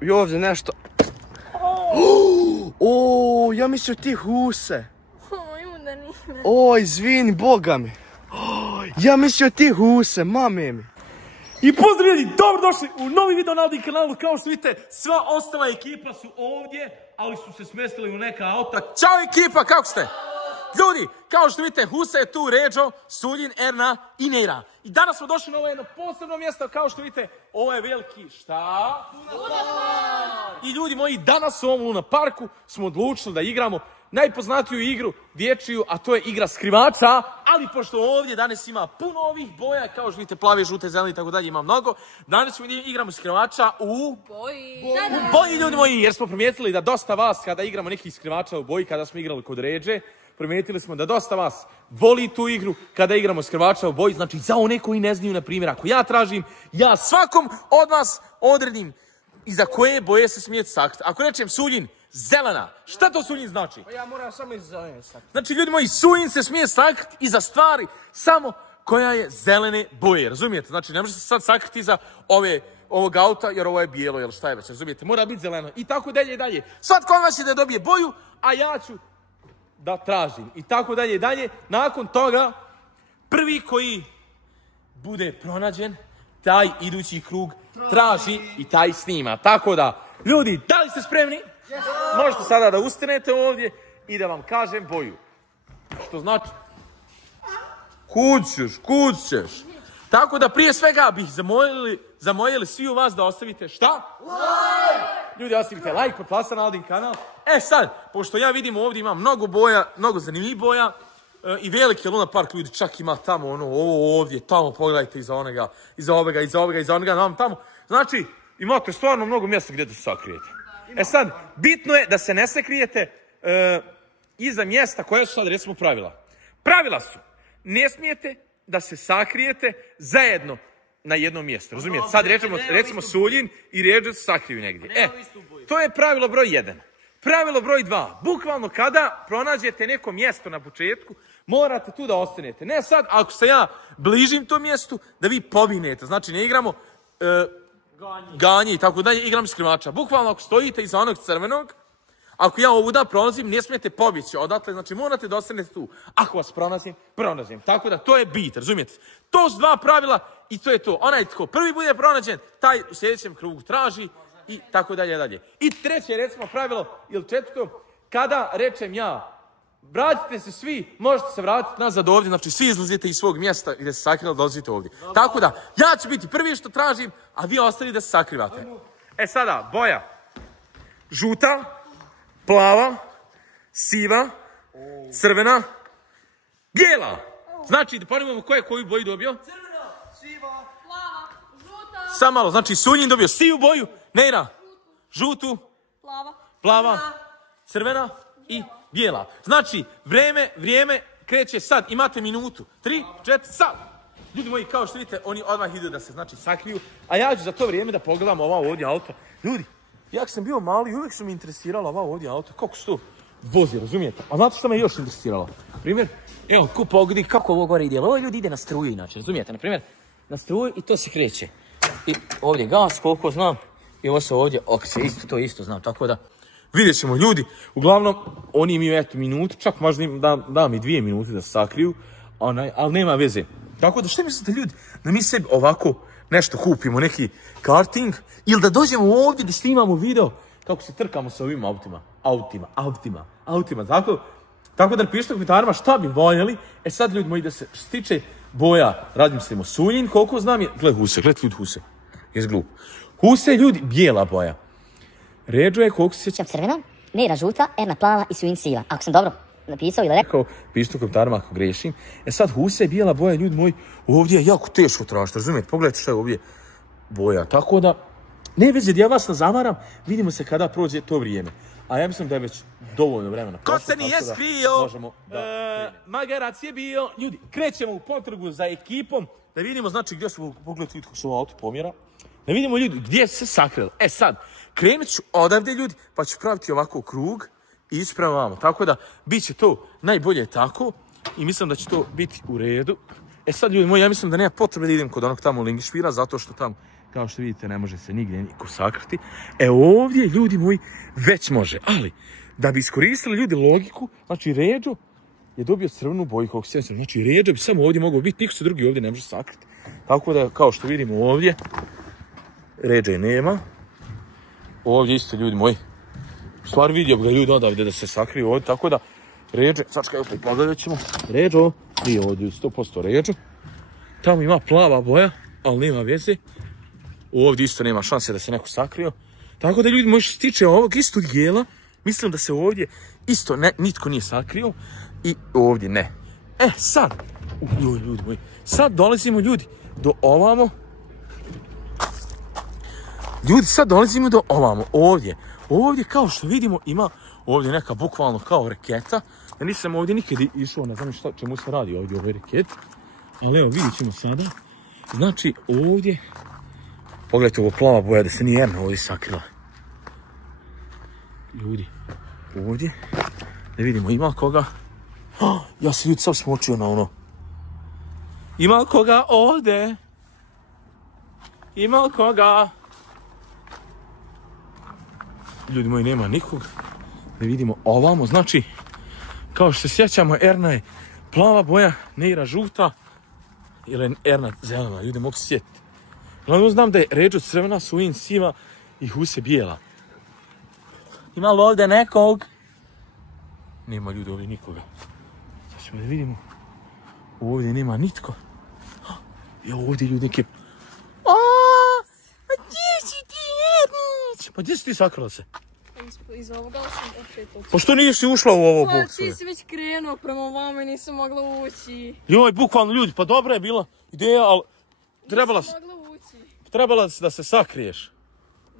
I ovdje nešto. O, ja mislio ti huse. O, izvini, boga mi. Ja mislio ti huse, mame mi. I pozdrav ljudi, dobrodošli u novi video na Aldin kanalu. Kao što vidite, sva ostala ekipa su ovdje, ali su se smjestili u neka auta. Ćao ekipa, kako ste? Ljudi, kao što vidite, Husa je tu, Ređo, Suljin, Erna i Neira. I danas smo došli na ovo jedno posebno mjesto, kao što vidite, ovo je veliki šta? Luna Park! I ljudi moji, danas u ovom Luna Parku smo odlučili da igramo najpoznatiju igru dječju, a to je igra skrivača, ali pošto ovdje danas ima puno ovih boja, kao što vidite, plave, žute, zelene i tako dalje, ima mnogo, danas igramo skrivača u boji, ljudi moji, jer smo primijetili da dosta vas, kada igramo nekih skrivača u boji, kada smo igrali kod Ređe, primijetili smo da dosta vas voli tu igru kada igramo skrivača u boji. Znači, za one koji ne znaju, na primjer, ako ja tražim, ja svakom od vas odredim iza koje boje se smije sakriti. Ako rečem Suljin, zelena, šta to Suljin znači? Pa ja moram samo iza zelene sakriti. Znači, ljudi moji, Suljin se smije sakriti iza stvari samo koja je zelene boje, razumijete? Znači, ne može se sad sakriti iza ovog auta, jer ovo je bijelo, jel šta je već, razumijete? Mora biti zeleno i tako dalje i dalje. Svatko od vas će da dobije boju, a ja ću da tražim i tako dalje i dalje. Nakon toga, prvi koji bude pronađen, taj idući krug traži i taj snima. Tako da, ljudi, da li ste spremni? Možete sada da ustanete ovdje i da vam kažem boju. Što znači? Kud ćeš. Tako da prije svega bih zamolili svi u vas da ostavite šta? Ljudi, ostavite like, potplasite na Aldin kanal. E sad, pošto ja vidim ovdje ima mnogo boja, mnogo zanimljivih boja i veliki Luna Park, ljudi, čak ima tamo ovo ovdje, tamo pogledajte iza onoga, iza onoga, tamo. Znači, imate stvarno mnogo mjesta gdje da se sakrijete. E sad, bitno je da se ne sakrijete iza mjesta koja su sad, recimo, pravila. Pravila su, ne smijete da se sakrijete zajedno na jednom mjestu, razumijete? Sad recimo Suljin i Ređe se sakriju negdje. To je pravilo broj 1. Pravilo broj 2. Bukvalno kada pronađete neko mjesto na početku, morate tu da ostanete. Ne sad, ako se ja bližim tom mjestu, da vi pobinete. Znači, ne igramo ganje i tako dalje, igram skrivača. Bukvalno, ako stojite iza onog crvenog, ako ja ovuda prolazim, ne smijete pobjeći odatle, znači morate da ostanete tu. Ako vas pronazim. Tako da to je bit, razumijete? To su dva pravila i to je to. Onaj tko prvi bude pronađen, taj u sljedećem krugu traži i tako dalje. I treće, recimo, pravilo, ili četvrto, kada rečem ja, vratite se svi, možete se vratiti nazad ovdje, znači svi izlazite iz svog mjesta gdje se sakrili, dolazite ovdje. Tako da, ja ću biti prvi što tražim, a vi ostali da se sakrivate. E sada, boja. Žuta, plava, siva, crvena, bijela. Znači, da ponovimo ko je koju boju dobio? Crvena, siva, plava, žuta. Samo malo, znači Suljin dobio sivu boju, Neira, žutu, plava, crvena i bijela. Znači, vrijeme kreće sad, imate minutu. 3, 4, sad. Ljudi moji, kao što vidite, oni odmah idu da se, znači, sakriju, a ja ću za to vrijeme da pogledam ova ovdje auto. Ljudi, ja sam bio mali i uvijek su mi interesirala ova ovdje auto. Kako se to vozi, razumijete? A znate što me još interesiralo? Primjer, evo, pogodi kako ovo gore ide. Ovo ljudi ide na struju inače, razumijete? Na primjer, na struju i to se kreće. I ovdje gas, koliko znam, i ovo se ovdje okreće, to isto znam, tako da vidjet ćemo, ljudi. Uglavnom, oni imaju eto minutu, čak možda im dam i 2 minute da se sakriju, ali nema veze. Tako da što mislite, ljudi, da mi sebi ovako nešto kupimo, neki karting, ili da dođemo ovdje da snimamo video kako se trkamo sa ovim autima, tako da napišite u komentarima šta bi voljeli. E sad, ljudi moji, da se stiče boja, razmislimo, Suljin, koliko znam je, gledajte ljudi Huse, jes glup. Huse, ljudi, bijela boja. Ređo je, koliko se sjećam, crvena, Neira žuta, Erna plava i Suljin siva. Ako sam dobro napisao ili rekao, pišite u komentarima ako grešim. E sad, Huse je bijela boja, ljudi moji, ovdje je jako teško tražiti, razumijete? Pogledajte što je ovdje boja, tako da, ne veze, da ja vas ne zamaram, vidimo se kada prođe to vrijeme. A ja mislim da je već dovoljno vremena. Ko se nije skrio, magarac je bio. Ljudi, krećemo u potrgu za ekipom, da vidimo, znači, gdje su, pogledajte kako se ovo auto pomjera, da vidimo, ljudi, gdje se sakrili. E sad, krenut ću odavde, ljudi, pa ću praviti ovako krug i ići prema vama. Tako da, bit će to najbolje tako i mislim da će to biti u redu. E sad, ljudi moji, ja mislim da nema potrebe da idem kod onog tamo Lingišpira, zato što tamo Kao što vidite, ne može se nigdje niko sakriti. E ovdje, ljudi moji, već može. Ali, da bi iskoristili ljudi logiku, znači Ređo je dobio crvenu boju kog sjećam. Znači Ređo bi samo ovdje mogao biti, niko se drugi ovdje ne može sakriti. Tako da, kao što vidimo ovdje, Ređe nema. Ovdje isto, ljudi moji. U stvari vidio bi ga ljudi odavde da se sakriju ovdje, tako da Ređe, sačkaj opet pogledat ćemo. Ređo, nije ovdje 100% Ređo. Tamo ima plava boja, ali nema veze. Ovdje isto nema šanse da se neko sakrio. Tako da ljudi moji, što se tiče ovog istog dijela, mislim da se ovdje isto nitko nije sakrio i ovdje ne. E sad, ljudi moji, sad dolazimo ljudi do ovamo. Ljudi, sad dolazimo do ovamo, ovdje. Ovdje, kao što vidimo, ima ovdje neka bukvalno kao reketa. Ja nisam ovdje nikad išao, ne znam šta, čemu se radi ovdje ovaj reket. Ali evo, vidjet ćemo sada. Znači, ovdje, pogledajte ovo plava boja da se nije Erna ovdje sakrila. Ljudi, ovdje, da vidimo, ima koga. Ja se ljudi sam smočio na ono. Ima koga ovdje? Ima koga? Ljudi moji, nema nikog. Da vidimo ovamo, znači, kao što se sjećamo, Erna je plava boja, Neira žuta, ili Erna zelena, ljudi mogu se sjetiti. Glavno znam da je Ređo crvena, Suin siva i Huse bijela. Ima li ovdje nekog? Nema ljudi ovdje nikoga. Sad ćemo da vidimo. Ovdje nema nitko. Ja ovdje ljudi neke... Pa gdje si ti, Ernić? Pa gdje si ti sakrala se? Iz ovoga sam opet otišla. Pa što nisi ušla u ovo Pa boksu? ti si već krenuo prema vama i nisam mogla ući. Joj, bukvalno ljudi, pa dobra je bila ideja, ali trebala Nisam mogla ući. Trebala da se sakriješ.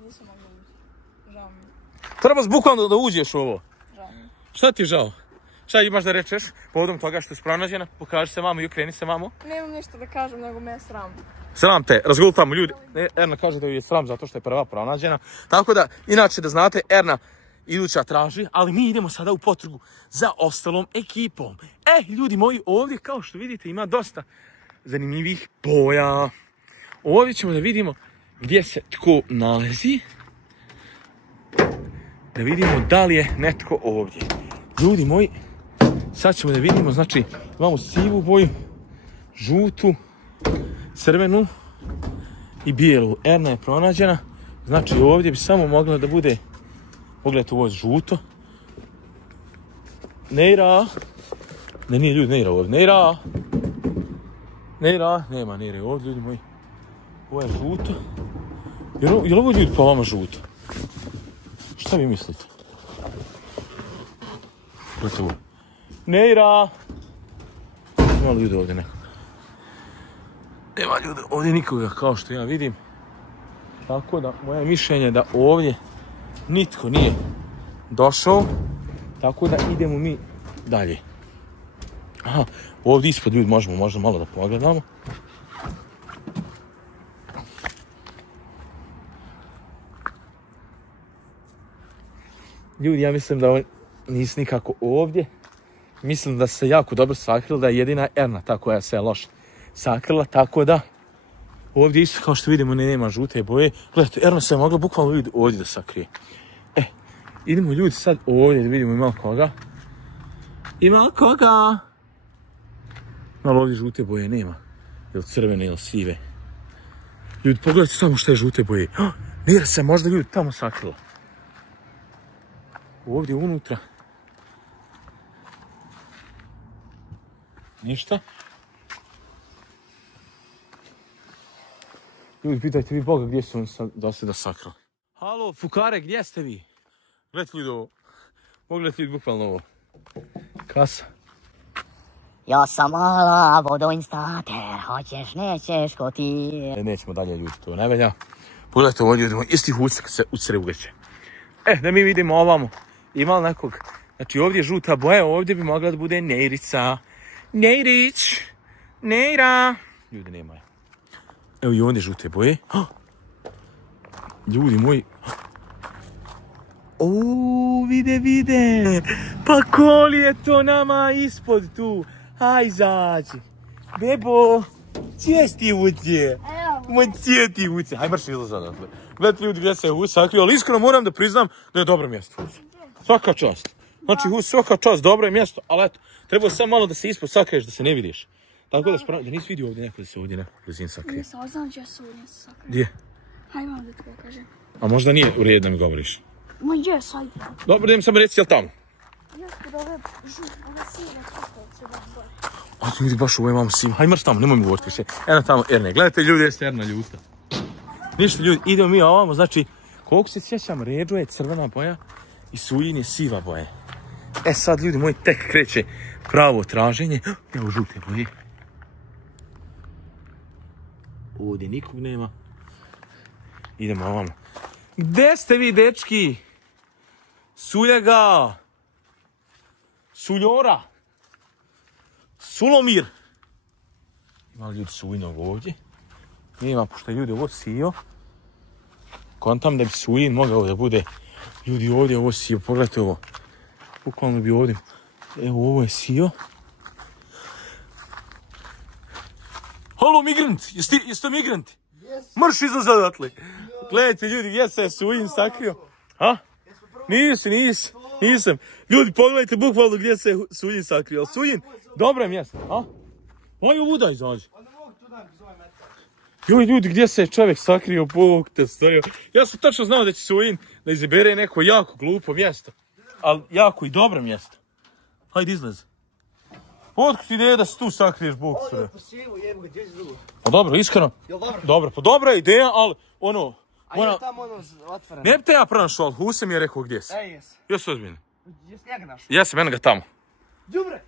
Nisam mogla ući. Žao mi je. Treba bukvalno da uđeš u ovo. Žao mi je. Šta ti je žao? Šta imaš da rečeš povodom toga što je pronađena? Pokaži se mamo i okreni se mamo. Nemam ništa da kažem, nego me je sram. Sram te, razgultamo ljudi. Erna kaže da ju je sram zato što je prva pronađena. Tako da, inače da znate, Erna iduća traži, ali mi idemo sada u potragu za ostalom ekipom. Ljudi moji, ovdje kao što vidite ima dosta zanimljivih boja. Ovdje ćemo da vidimo gdje se tko nalazi. Da vidimo da li je netko ovdje. Ljudi moji, sad ćemo da vidimo, znači imamo sivu boju, žutu, crvenu i bijelu. Erna je pronađena, znači ovdje bi samo mogla da bude, pogledajte ovo je žuto. Neira, ne nije ljudi Neira ovdje, Neira, nema Neire ovdje ljudi moji. Ovo je žuto. Je li ovo ljudi po vama žuto? Šta vi mislite? Gledajte ovo. Neira! Ima li ljudi ovdje nekoga? Nema ljudi ovdje nikoga kao što ja vidim. Tako da, moje mišljenje je da ovdje nitko nije došao. Tako da idemo mi dalje. Aha, ovdje ispod ljudi možemo malo da pogledamo. Ljudi, ja mislim da nisu nikako ovdje. Mislim da se jako dobro sakrila, da je jedina Erna ta koja se loše sakrila, tako da ovdje isto kao što vidimo nema žute boje. Gledajte, Erna se je mogla bukvalno ovdje da sakrije. Idemo ljudi sad ovdje da vidimo ima koga. Ima koga? Malo ovdje žute boje nema. Ili crvene ili sive. Ljudi, pogledajte samo što je žute boje. Neira se možda ljudi tamo sakrila. Ovdje unutra. Ništa. Ljudi, pitajte vi Boga gdje su oni do sada sakrali. Halo, fukare, gdje ste vi? Gledajte ljudi ovo. Pogledajte ljudi bukvalno ovo. Kasa. Ja sam mala vodoinstalater, hoćeš, nećeš, ko ti... Nećemo dalje ljudi, to ne velja. Pogledajte ovo ljudi, isti hucak se ucre uveće. Da mi vidimo ovamo. Ima li nekog? Znači ovdje je žuta boja, ovdje bi mogla da bude Neirica. Neirić! Neira! Ljudi nema je. Evo i ovdje žute boje. Ljudi moji. Vide. Pa ko li je to nama ispod tu? Aj, izađi. Bebo, gdje si ti ovdje? Evo, Moj cijeti Huce. Haj marš izlaza odatle. Gledajte ljudi gdje se Hus sakrio, ali iskreno moram da priznam da je dobro mjesto Hus. Svaka čast. Znači Hus, svaka čast, dobro je mjesto, ali eto, treba samo malo da se ispod sakriješ, da se ne vidiš. Tako da nisi vidio ovdje neko da se ovdje neko blizin sakrije. Nisam, znam gdje se ovdje sakrije. Gdje? Hajde vam da ti pokažem. A možda nije u redu da mi govoriš. Ma jes, hajde. Dobro, da im samo reći, jel tamo? Jes, kod ove sive kukovce, baš bolje. A ti vidi baš ovo imamo siva. Hajde marš tamo, nemoj mi govoriti više. Eno tamo, Erne, gledajte ljudi, jeste Erna ljuta. Ništa ljudi, idemo mi ovamo, znači, koliko se sjećam, Ređo je crvena boja i Suljin je siva boja. E sad ljudi moji, tek kreće pravo traženje. Evo žute boje. Ovdje nikog nema. Idemo ovamo. Gde ste vi, dečki? Suljega. Suljora. Sulomir. Ima ljudi Suljnog ovdje. Nema, pošto je ljudi ovo sio. Kontam da bi Suljin mogao da bude. Ljudi ovdje ovo sio, pogledajte ovo. Bukvalno bi ovdje. Evo ovo je sio. Halo migrant, jesi to migrant? Yes. Mrš izlaza odatle. Gledajte ljudi, gdje se je Suljin sakrio? Ha? Nisam. Ljudi, pogledajte bukvalno gdje se je Suljin sakrio. Suljin, dobro je mjesto, ha? Aj ovuda izađe. Joj ljudi, gdje se je čovjek sakrio, Bog te stavio. Ja sam tačno znao da će Suljin da izabere neko jako glupo mjesto. Ali jako i dobro mjesto. Hajde izlaz. Otkud ti ideja da se tu sakriješ, Bog te stavio? Ovo je po sivu, jebu ga, gdje si drugo? Pa dobro, iskreno. Jel dobro? Dobro, pa dobra je ideja, ali ono... A je tamo ono otvoreno? Ne bi te ja pronašao, ali Huse mi je rekao gdje si. Jes. Jesi ozbiljno? Jesi njega našao? Jesam, eno ga tamo. Đubre!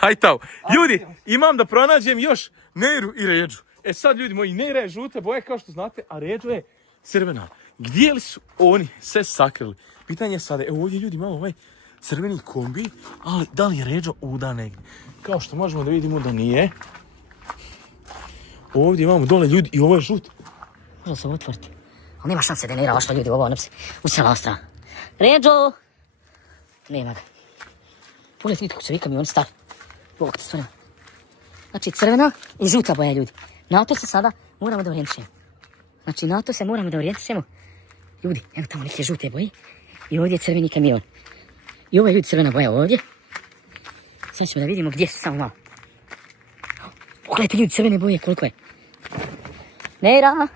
Hajde tamo. Ljudi, imam da pronađem još Neiru i Ređu. E sad ljudi moji, Neira je žuta boja kao što znate, a Ređa je crvena. Gdje li su oni se sakrili? Pitanje je sada, evo ovdje ljudi imamo ovaj crveni kombi, ali da li je Ređa uda negdje? Kao što možemo da vidimo da nije. Ovdje imamo dole ljudi i ovo je žut. Možda se otvoriti. Ali nema šanse da je Neira ošla ljudi u ovo, ona bi se usrala ostrana. Ređo! Nema ga. Pogledajte vidite kako se vika mi, on star. Bog te stvarima. Znači crvena i žuta boja ljudi. Na to se sada moramo da orijentišemo. Znači na to se moramo da orijentišemo. Ljudi, evo tamo neke žute boje. I ovdje je crveni kamion. I ovo je ljudi crvena boja ovdje. Sad ćemo da vidimo gdje su samo malo. Pogledajte ljudi crvene boje koliko je. Neira!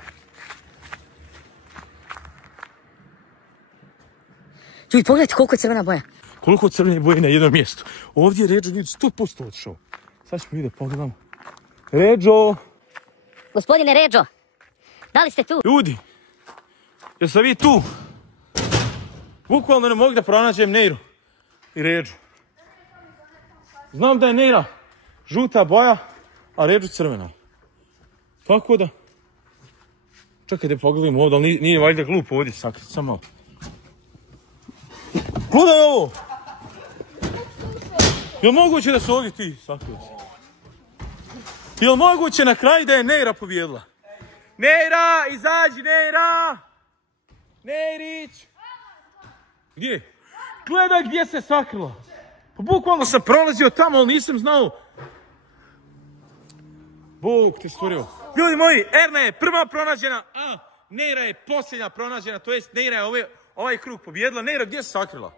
Ljudi, pogledajte koliko je crvena boja. Koliko crvene boje na jednom mjestu. Ovdje je Ređo ljudi 100% odšao. Sad ćemo vidjeti, pogledamo. Ređo! Gospodine Ređo, da li ste tu? Ljudi, jesu vi tu? Bukvalno ne mogu da pronađem Neiru i Ređu. Znam da je Neira žuta boja, a Ređu crvena. Tako da... Čekaj da pogledamo ovdje, ali nije valjda glupo ovdje sakriti, samo malo. Gledaj ovo! Je li moguće da su ovdje ti sakrili? Je li moguće na kraju da je Neira pobjedila? Neira, izađi Neira! Neirić! Gdje? Gledaj gdje se sakrila. Pa bukvalno sam prolazio tamo, ali nisam znao. Bog te stvorio. Ljudi moji, Erna je prva pronađena, a Neira je posljednja pronađena, to jest Neira je ovaj krug pobjedila. Neira, gdje se sakrila?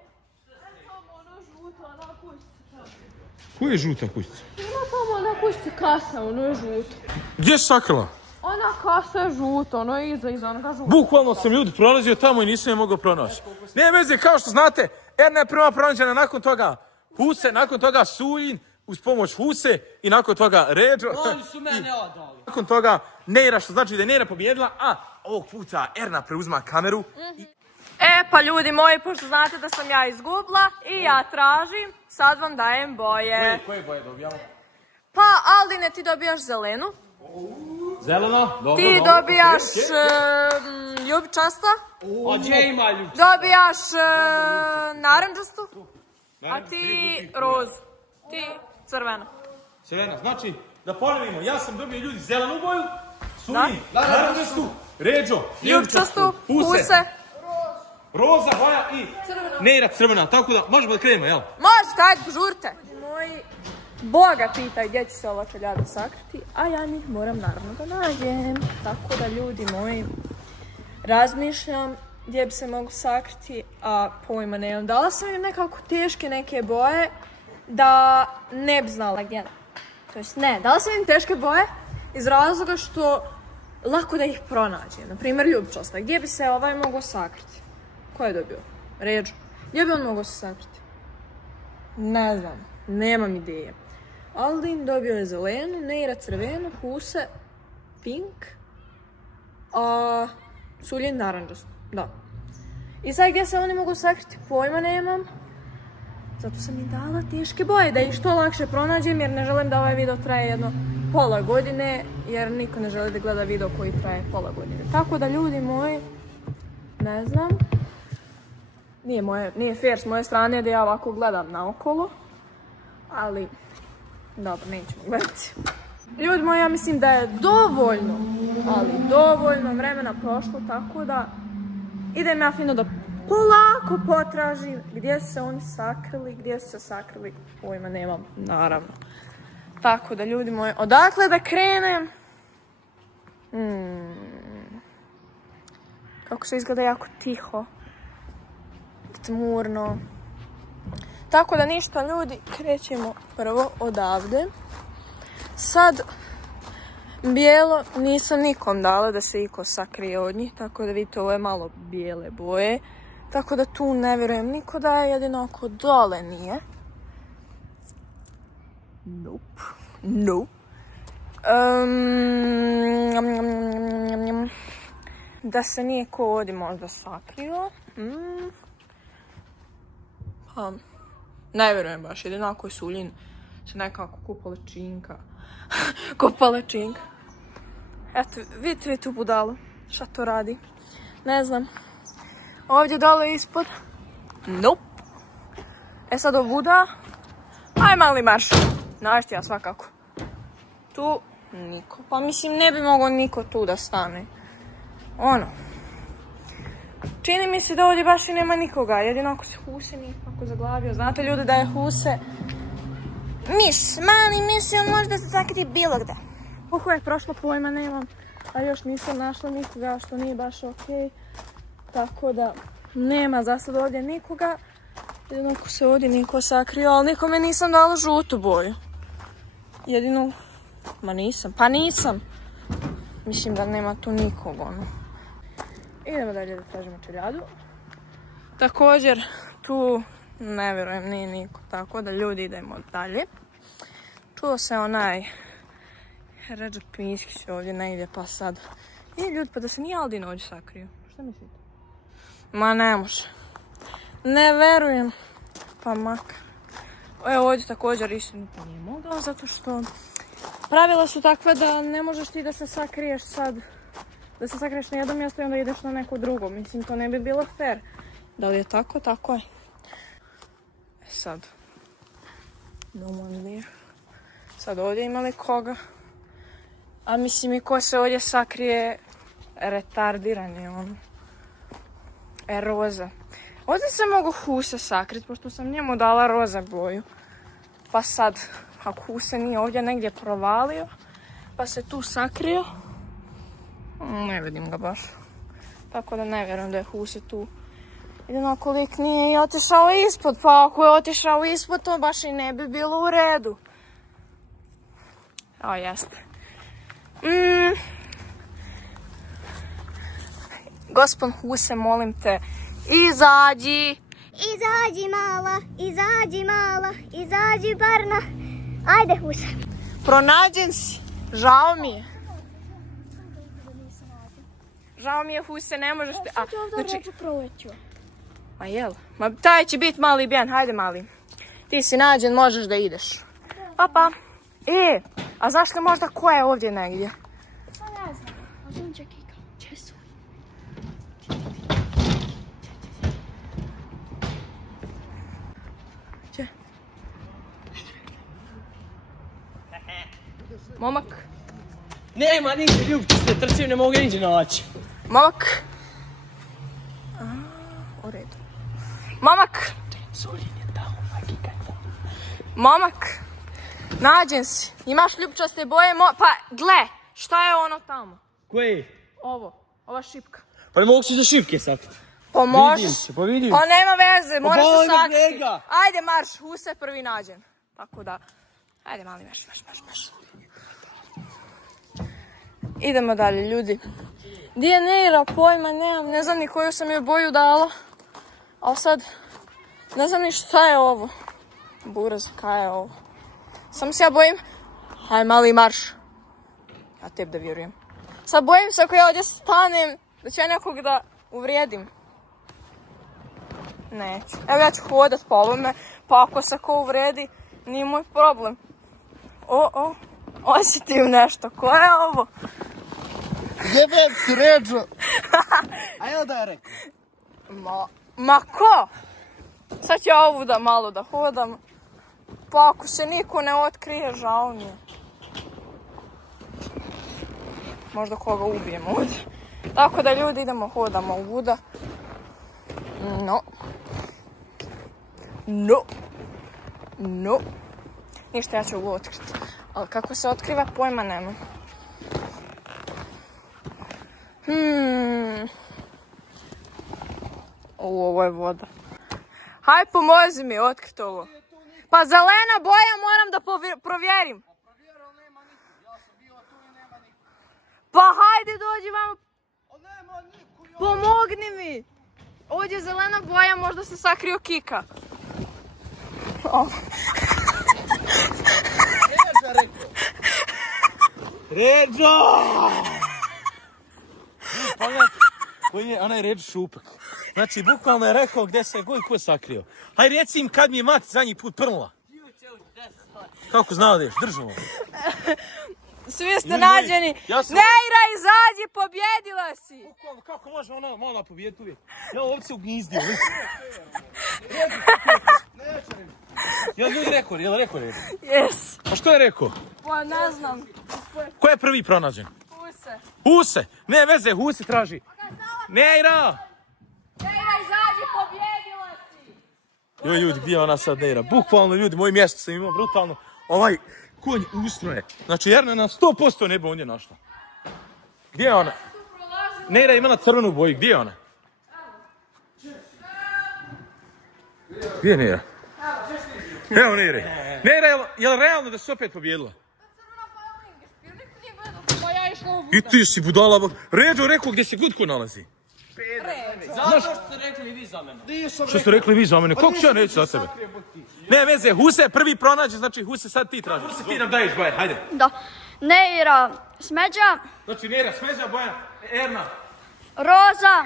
Koja je žuta kućica? Ima tamo ona kućica kasa, ono je žuto. Gdje se sakrila? Ona kasa je žuta, ono je iza onoga žuta. Bukvalno sam ljudi prolazio tamo i nisam je mogao pronaći. Ne veze, kao što znate, Erna je prva pronađena, nakon toga Huse, nakon toga Suljin, uz pomoć Huse i nakon toga Ređo. Oni su mene odali. Nakon toga Neira, što znači da je Neira pobjedila, a ovog puta Erna preuzima kameru. E pa ljudi moji, pošto znate da sam ja izgubila i ja tražim, sad vam dajem boje. Koje boje dobijamo? Pa Aldine, ti dobijaš zelenu. Zeleno, dobro. Ti dobijaš ljubičasta. A gdje ima ljubičasta? Dobijaš narandžastu. A ti roz. Ti crvena. Crvena, znači da ponovimo, ja sam dobio ljudi zelenu boju, Suljin, narandžastu, Ređo, Ljubičastu, Huse. Roza boja i Neira crvena, tako da možemo da krenemo, jel? Možete, ajde, požurite. Moji, Boga pita gdje će se ova čeljada sakriti, a ja njih moram naravno da nađem. Tako da, ljudi moji, razmišljam gdje bi se mogu sakriti, a pojma nemam. Dala sam im nekako teške neke boje da ne bi znala gdje. To jest ne, dala sam im teške boje iz razloga što lako da ih pronađe. Naprimjer, ljubčasta. Gdje bi se ovaj mogao sakriti? Ko je dobio? Ređo. Gdje bi on mogao se sakriti? Ne znam. Nemam ideje. Aldin dobio je zelenu, Neira crvenu, Huse pink, a Suljen naranđastu. Da. I sad gdje se oni mogu sakriti? Pojma nemam. Zato sam im dala teške boje, da ih što lakše pronađem, jer ne želim da ovaj video traje jedno pola godine, jer niko ne želi da gleda video koji traje pola godine. Tako da, ljudi moji, ne znam, nije fair s moje strane da ja ovako gledam naokolo, ali dobro, nećemo gledati. Ljudi moji, ja mislim da je dovoljno, ali dovoljno vremena prošlo, tako da idem ja fino da polako potražim gdje se oni sakrili, pojma nemam, naravno. Tako da, ljudi moji, odakle da krenem? Kako se izgleda jako tiho, tmurno. Tako da ništa, ljudi, krećemo prvo odavde. Sad, bijelo nisam nikom dala da se iko sakrije od njih, tako da vidite, ovo je malo bijele boje. Tako da tu ne vjerujem niko da je, jedino ako dole nije. Nope. Da se nije ko ovdje možda sakrio. Ne vjerujem baš, jedino ako je Suljin se nekako kupala činka. Eto, vidite tu budalu, šta to radi. Ne znam. Ovdje dole ispod. Nope. E sad ovuda. Aj mali marš. Znaš ti ja svakako. Tu niko. Pa mislim ne bi mogao niko tu da stane. Ono. Čini mi se da ovdje baš i nema nikoga. Jedino ako se Huse nije tako zaglavio. Znate, ljudi, da je Huse mali miš, on može da se sakriti bilo gde. Koliko je prošlo, pojma nemam. A još nisam našla nikoga, što nije baš okej. Tako da nema za sad ovdje nikoga. Jedino ako se ovdje niko sakrio, ali nikome nisam dala žutu boju. Jedino, pa nisam. Mislim da nema tu nikog, ono. Idemo dalje da tražimo čeljadu. Također, tu ne vjerujem, nije niko, tako da, ljudi, idemo dalje. Čuo se onaj Ređa Pinskić ovdje negdje, pa sad. Ljudi, pa da se nije Aldin ovdje sakrio. Šta mislite? Ma ne može. Ne verujem. Pa makar. Evo, ovdje također isto niko nije mogao, zato što pravila su takva da ne možeš ti da se sakriješ sad. Da se sakriješ na jedno mjesto i onda ideš na neko drugo. Mislim, to ne bi bilo fair. Da li je tako? Tako je. Sad. No one there. Sad ovdje ima li koga? A mislim, i ko se ovdje sakrije, retardiran je on. Roza. Ovdje se mogu Huse sakriti, pošto sam njemu dala roza boju. Pa sad, ako Huse nije ovdje negdje provalio, pa se tu sakrio, ne vidim ga baš. Tako da ne vjerujem da je Huse tu. Jedino ako lik nije i otišao ispod, pa ako je otišao ispod, to baš i ne bi bilo u redu. O, jeste. Gospon Huse, molim te, izađi! Izađi mala, izađi barna. Ajde, Huse. Pronađen si. Žao mi je. Žao mi je, Huse, ne možeš te... Znači... Ma jel? Ma taj će biti mali Bijan, hajde mali. Ti si nađen, možeš da ideš. Pa. A znaš li možda ko je ovdje negdje? Pa ne znam, a sunče kikao, če su? Če? Momak? Nema nigdje, ljubčice, trčim, ne mogu niđe naći. Momak? U redu. Momak? Momak? Nađen si. Imaš ljubčaste boje, pa gle, šta je ono tamo? Koje? Ovo, ova šipka. Pa ne mogu si za šipke sakriti. Pa možeš. Vidim se, pa vidim. Pa nema veze, moraš se boli me sakriti. njega. Ajde marš, Huse prvi nađen. Tako da, ajde mali marš. Idemo dalje, ljudi. Di je Neira, pojma nemam, ne znam ni koju sam joj boju dala. Ali sad, ne znam ni šta je ovo. Buraz, kaj je ovo? Sam se ja bojim. Aj mali marš. Ja tebi da vjerujem. Sad bojim se ako ja ovdje stanem, da ću ja nekog da uvrijedim. Neću. Evo ja ću hodat po ovome, pa ako se ko uvredi, nije moj problem. Osjetim nešto. Ko je ovo? Jebem ti, Ređo. A evo da je rekao. Ma ko? Sad ću ja ovu da malo da hodam. Pa ako se niko ne otkrije, žao mi je. Možda koga ubijem ovdje. Tako da ljudi idemo, hodamo ovuda. No. Ništa, ja ću ovo otkriti. Ali kako se otkriva, pojma nema. Ovo je voda. Haj, pomozi mi otkriti ovo. Pa zelena boja moram da provjerim. Pa hajde dođi vam. Pomogni mi. Ovdje je zelena boja, možda se sakrio Kika. Ređo! Pogledajte, koji je onaj Ređo šupak. Znači, bukvalno je rekao gdje se god ko sakrio. Haj reci im kad mi je mati zadnji put prnula. Kako znao da ješ, držimo. Svi ste nađeni. Neira, izađi, pobjedila si. Bukvalno, kako može ona mala pobjediti uvijek? Ja ovdje se ugnizdio. Jel ljudi rekao, jel rekao Ređo? Jes. A što je rekao? Pa ne znam. Ko je prvi pronađen? Huse. Huse! Ne veze, Huse traži. Neira! Neira, izađi, pobjedila si. Joj ljudi, gdje je ona sad Neira? Bukvalno ljudi, moje mjesto sam imao brutalno. Ovaj konj ustroje. Znači Erna na 100% ne bi on je našla. Gdje je ona? Neira je imala crvenu boju, gdje je ona? Gdje je Neira? Evo Neira. Neira, je li realno da se opet pobjedila? I ti si budala. Ređo rekao gdje se Gutko nalazi. Zato što ste rekli vi za mene. Što ste rekli vi za mene? Kako ću ja neću za sebe? Ne veze, Huse prvi pronađe, znači Huse sad ti tražiš. Huse ti nam daješ boje, hajde. Da. Neira, smeđa. Znači Neira, smeđa boja, Erna. Roza.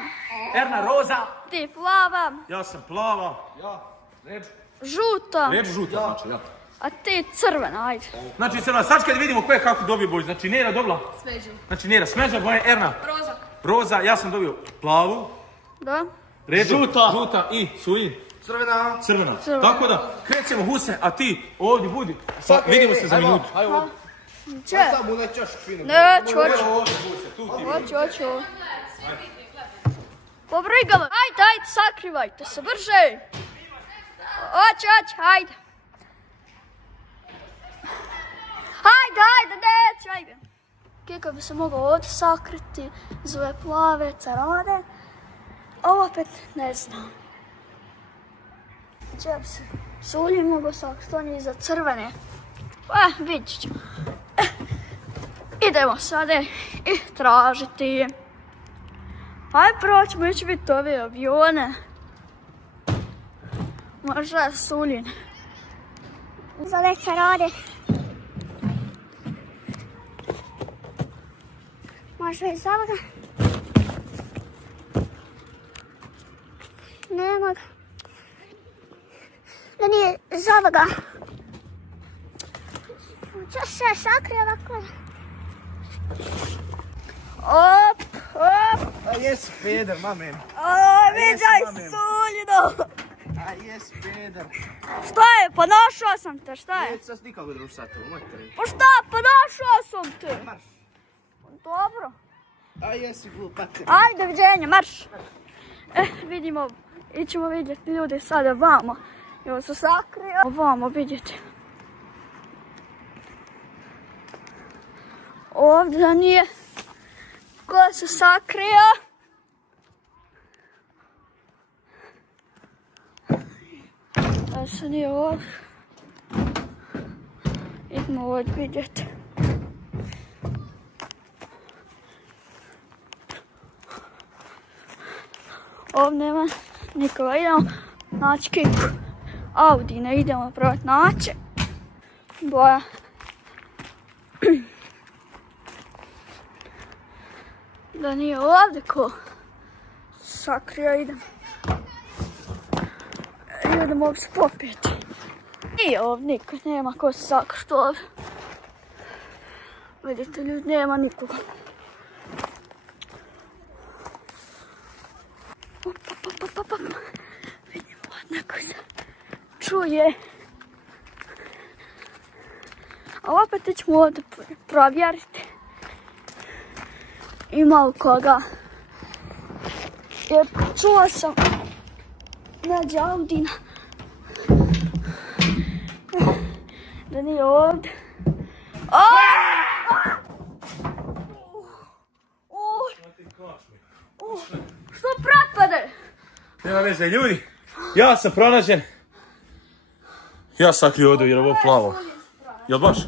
Erna, roza. Ti plava. Ja sam plava. Ja, Ređo. Žuta. Ređo žuta, znači ja. A ti crvena, ajde. Znači crvena, sad kad vidimo ko je kako dobio boju. Znači Neira dobila. Smeđu. Znači Neira, smeđa boja, Erna. Roza. Roza, ja sam dobio plavu. Da. Ređo, Žuta. žuta i Sulin. Crvena. Crvena. Tako da, krećemo Huse, a ti ovdje budi. Sad vidimo se za minutu. Če? Tamo nećeš fino. Neću, hoću. Ovdje Huse, tu ti. Hoću. Pobrigala. Ajde, sakrivajte se, brže. Hoć, ajde. Ajde, neću, ajde. Kika bi se mogao ovdje sakriti, iz ove plave carade. Ovo opet ne znam. Če bi se Sulin mogao sakriti, on je iza crvene. Vidit ćemo. Idemo sada i tražiti. Ajde, prvo ćemo ići vidjeti ove avione. Možda je Sulin. Iza ove carade. Možda je za ovoga. Nema ga. Da nije za ovoga. Če se sakrio ovako? Op. A jesi peder, mamen. Viđaj Suljino. A jesi peder. Šta je, pa našao sam te, šta je? Neću sad nikako druž sa to, moj tri. Pa šta, pa našao sam te. Marš. Dobro. A jesi glupate. Ajde, viđenje, marš. Vidimo, ićemo vidjeti ljudi sada vamo. Evo se sakrio. Vamo vidjeti. Ovdje nije. Ko se sakrio? A se nije ovdje. Idemo ovdje vidjeti. Ovdje nema nikoga. Idemo naći kiku. Audi ne idemo probati naći. Boja. Da nije ovdje ko sakrio, idem. Ljudi mogu se popijeti. Nije ovdje nikad, nema ko se sakriti ovdje. Vidite ljudi, nema nikoga. Op. Vidimo ovdje neko se čuje. A opet ćemo ovdje provjeriti. Ima li koga? Jer čuo sam nađe Audina. Da nije ovdje. Što propade? Nema veze, ljudi. Ja sam pronađen. Ja sakrio ovdje jer ovo plavo. Jel baš?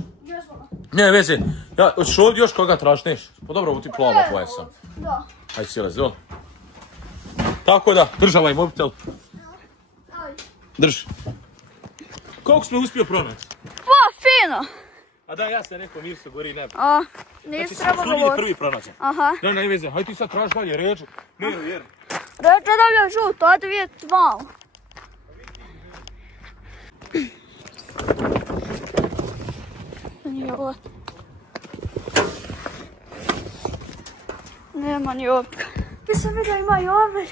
Ne veze. Ja, hoćeš ovdje još koga trašneš? Pa dobro, ovo ti plava koja sam. Da. Ajde sjele, zelo. Tako da, drž ovaj mobitel. Drž. Koliko smo uspio pronaći? Pa, fino. A da, ja sam rekao, Mirso gori nebo. A, nisi trebao Sudin je govoriti. prvi pronađen. Aha. Ne veze, hajde ti sad traži dalje, ređu. Ne, jer. Reče da je žuto, ajde vidjeti malo. Nije ovo. Nema ni opka. Ja sam vidio ima i ove.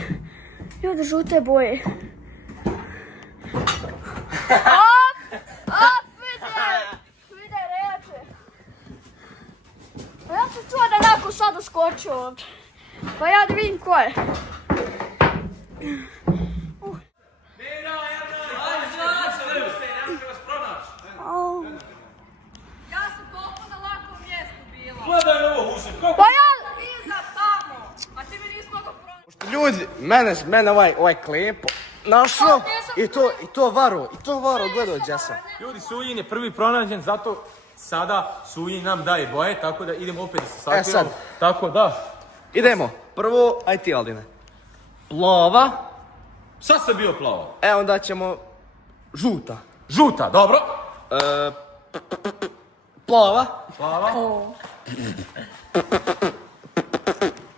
Ljudi žute boje. Op, vide reče. Pa ja sam čuo da je neko sada skočio ovdje. Pa ja da vidim ko je. Ja sam toliko na lakom mjestu bila. Gledaj ovo, Husen, kako? Pa ja... Iza tamo, a ti mi nisi mogao proći. Ljudi, mene ovaj klepo našlo i to varo, gledao gdje sam. Ljudi, Sujin je prvi pronađen, zato sada Sujin nam daje boje, tako da idemo opet da se sakrijemo. sad. Tako da. Idemo, prvo, aj ti Aldine. Plava, Sad sam bio plava. onda ćemo žuta. Žuta, dobro. Plava, Plava.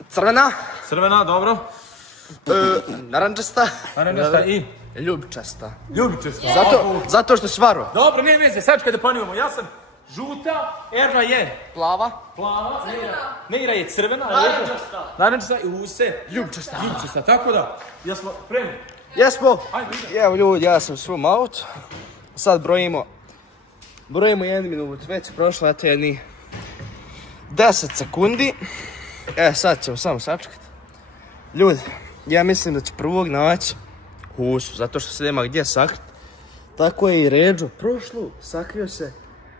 crvena, Crvena, dobro. narančasta, Narančasta i ljubičasta. ljubičasta. Zato što si varo. Dobro, ne veze, sad kada panivamo, ja sam žuta, Erna je Plava, plava, Neira je crvena, narančasta i Huse ljubičasta. Ljubičasta, tako da, ja smo spremni. jesmo. Ajde, idemo. Evo ljudi, ja sam u svom autu. Sad brojimo 1 minut, već prošlo, eto jedni 10 sekundi. Sad ćemo samo sačekati. Ljudi, ja mislim da ću prvog naći Husu, zato što se nema gdje sakriti. Tako je i Ređo prošlo, sakrio se.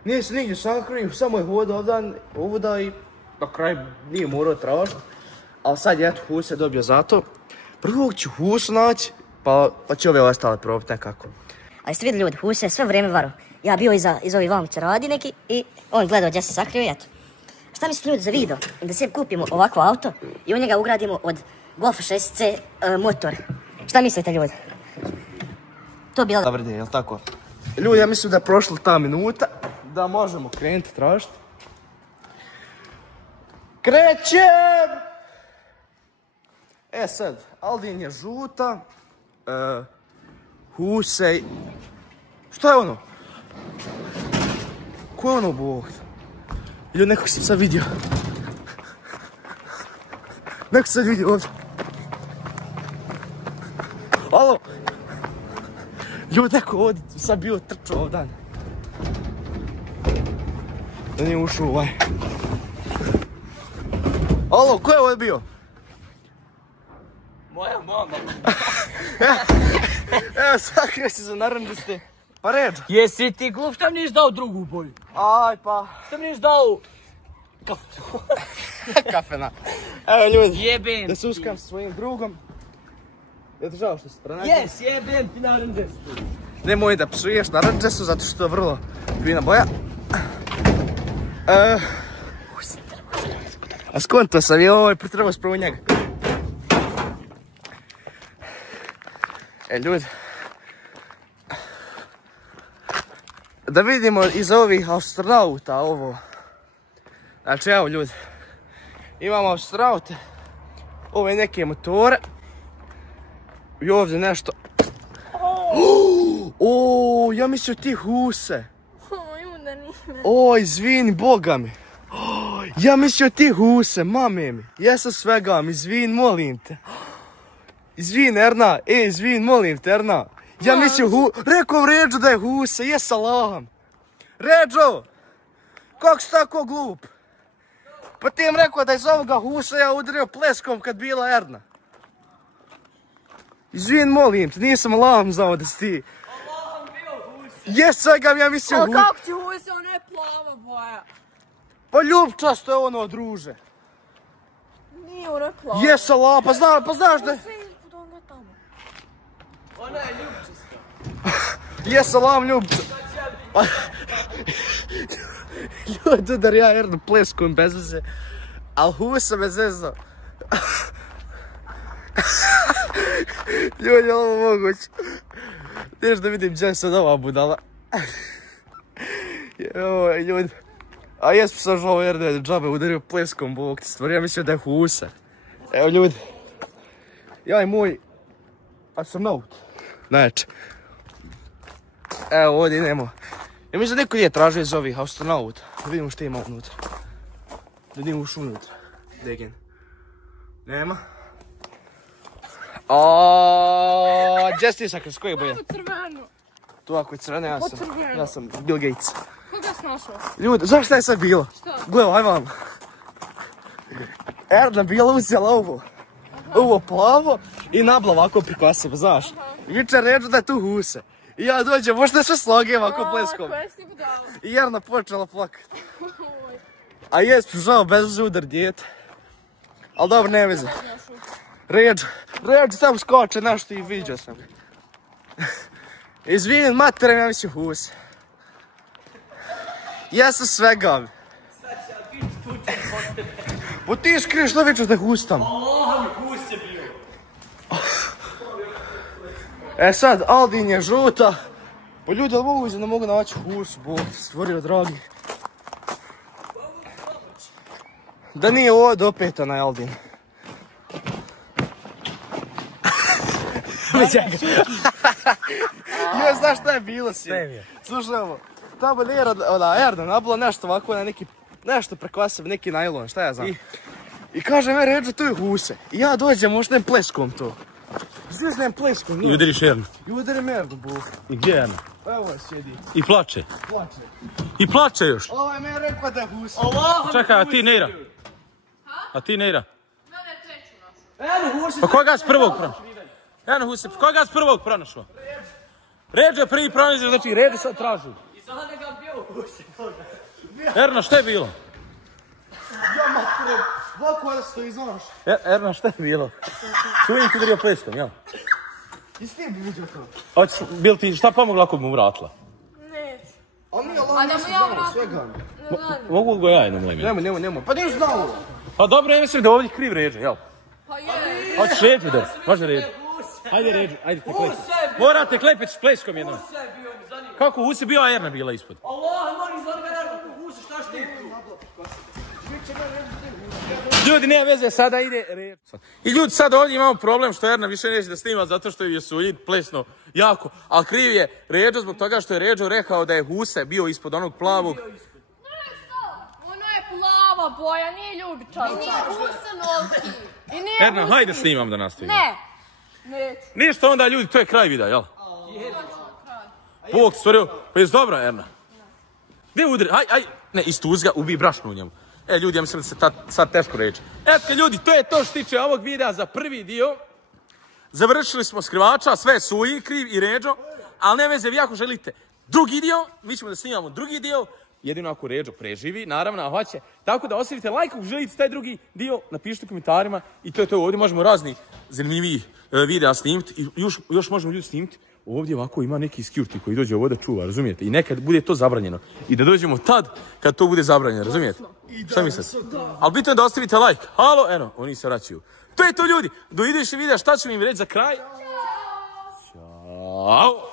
Nije se nigdje sakrio, samo je hodao ovuda i na kraju nije morao tražiti. Ali sad je eto Husu je dobio zato. Prvog ću Husu naći, pa će ove ostale probati nekako. A jeste vidjeli ljudi, Huse je sve vrijeme varo. Ja bio iza ovih vamice radi neki i on gledao gdje se sakrio i eto. Šta mislite ljudi za video? Da se kupimo ovako auto i u njega ugradimo od Golf 6C motor. Šta mislite ljudi? To bi... Dobar dan, jel tako? Ljudi, ja mislim da je prošla ta minuta, da možemo krenuti tražiti. Krećem! Sad, Aldin je žuta, Husej... Što je ono? Ko je ono, Bog? Ili nekog sam sad vidio? Nekog sam sad vidio ovdje. Alo! Ljudi, neko ovdje sad bio trčao ovdan. Da nije ušao ovaj. Alo, ko je ovdje bio? Moja mama. Evo, sakrio si za naranđaste. Pa Ređo. Jesi ti glup, šta mi nisi dao drugu boju? Aj pa. Šta mi nisi dao Kafena. Evo ljudi, Jebem da se uskam sa svojim drugom. Je ti žao što se pronađe? Yes, jebem ti na Rangersu. Nemoj da psuješ na Rangersu zato što je vrlo fina boja. A skonto sam je ovaj pretrebao spravo njega. Ljudi. Da vidimo iza ovih astronauta ovo. Znači evo ljudi. Imamo astronaute. Ove neke motore. I ovdje nešto. O, ja mislio ti huse. O, izvini, boga mi. Ja mislio ti huse, mame mi. Jesam svega mi, izvini, molim te. Izvini, Erna, izvini, molim te, Erna. Ja mislio rekao Ređo da je huse, jes Allahom. Ređo, kako si tako glup? Pa ti im rekao da iz ovoga husa ja udario pleskom kad bila Erna. Izvini, molim te, nisam Allahom znao da si ti. Allahom bio huse. Jes svega ja mislio Ali kako ti huse, ona je plava boja. Pa ljubčasto je ono, druže. Nije ona plava. Jes Allah, pa znaš da... Sve ispod onoga tamo. Ona je ljubčista. Jes Allah, ljubčasto. Ljudi, udar ja Ernu pleskom bez veze. Al husa me zezno. Ljudi, ovo moguće. Neš da vidim gdje sad ova budala. Joj, ljudi. A jesmo sam žao Ernu je džabe udario pleskom, bog ti stvari. Ja mislio da je husa. Evo ljudi. Ja i moj astronaut. Znači. Evo ovdje idemo. Ja mislim da neko je tražio iz ovih astronauta. Da vidimo što ima unutra. Da idemo uši unutra. Degen. Nema. Aaaa, gdje si sakra, s koje boje? Po crvenu. Tu ako je crveno, ja sam Bill Gates. Koga si našao? Ljudi, znaš šta je sad bilo? Šta? Gledaj, aj vam. Erna bila uzela ovo plavo i nabla ovako preko sebe, znaš. I viče Ređo da je tu huse. I ja dođem, možda sve sloge ovako pleskom. Koje si budala? I Erna počela plakat. A jes, žao, bez udar dijete. Ali dobro, ne veze. Ređo tam skoče nešto i vidio sam ga. Izvini, materijem, ja mislim huse. Jesam svega. Po ti skriš što vičeš da hustam. Allahom huse bio. E sad, Aldin je žuta. Pa ljudi, ali mogu ne mogu naći husu, Bog stvorio dragi. Da nije ovdje opet onaj Aldin. Joj, znaš šta je bilo si? Slušaj ovo, tamo nije Erna nabila nešto ovako na neki, nešto preko sebe, neki najlon, šta ja znam. I kaže me Ređo, to je huse. I ja dođem, možda nem pleskom to. Zviznem pleskom. I udariš Ernu. I udarim Ernu, Bog. I gdje je Erna? Evo je sjedi, I plače. plače. I plače još. Ovaj me je rekao da je huse. Allahom Čekaj, a ti huse Neira? bio. A ti Neira? Mene treću našao. Evo huse. Pa koga s prvog pronašao? Erna Huse, koga s prvog pronašao? Ređo je prvi pronašao, znači Ređo sad traži. I sada ga bio huse. Erna, šta je bilo? Ja matere, ovako da stoji, znaš. Erna, šta je bilo? Čujem ti udario pleskom, jel? I s tim bi vidio to. Hoćeš, bil ti šta pomogla ako bi mu vratila? Neću. Ali nije A Allah da nisam mu ja znao, vratim? svega. Mogu ga ja jednom lemiti? Nemoj. Pa nije znao. Pa dobro, ja mislim da je ovdje kriv Ređo, jel? Pa je. Hoćeš Ređu da? Može Ređu. Ajde Ređu, ajde te klepiti. Morate klepiti s pleskom jednom. Huse bio mi zanima. Kako Huse bio, a Erna bila ispod? Allahom oni zanima Erno huse, šta što je tu? Ljudi, nema veze, sada ide Ređo. I ljudi, sad ovdje imamo problem što Erna više neće da snima zato što je Suljid plesno jako. Ali kriv je Ređo zbog toga što je Ređo rekao da je Huse bio ispod onog plavog. Ona je plava boja, nije ljubičasta. I nije husanovki. I nije Erna, hajde snimam da nastavimo. Ne. Neću. Ništa onda ljudi, to je kraj videa, jel? Bog stvorio, pa jes dobra Erna? Gdje udri, aj, ne, istuz ga, ubij brašnu u njemu. Ljudi, ja mislim da se sad teško reći. Eto ljudi, to je to što tiče ovog videa za prvi dio. Završili smo skrivača, sve Suji, kriv i Ređo. Ali ne veze, vi ako želite drugi dio, mi ćemo da snimamo drugi dio. jedino ako Ređo preživi, naravno, a hoće. Tako da ostavite like ako želite taj drugi dio, napišite u komentarima i to je to. Ovdje možemo razni zanimljiviji videa snimiti i još možemo ljudi snimiti. Ovdje ovako ima neki security koji dođe ovdje da čuva, razumijete? I nekad bude to zabranjeno. I da dođemo tad kad to bude zabranjeno, razumijete? Šta mislite? Ali bitno je da ostavite like. Halo, eno, oni se vraćaju. To je to ljudi. Do idućeg videa šta ću im reći za kraj? Ćao!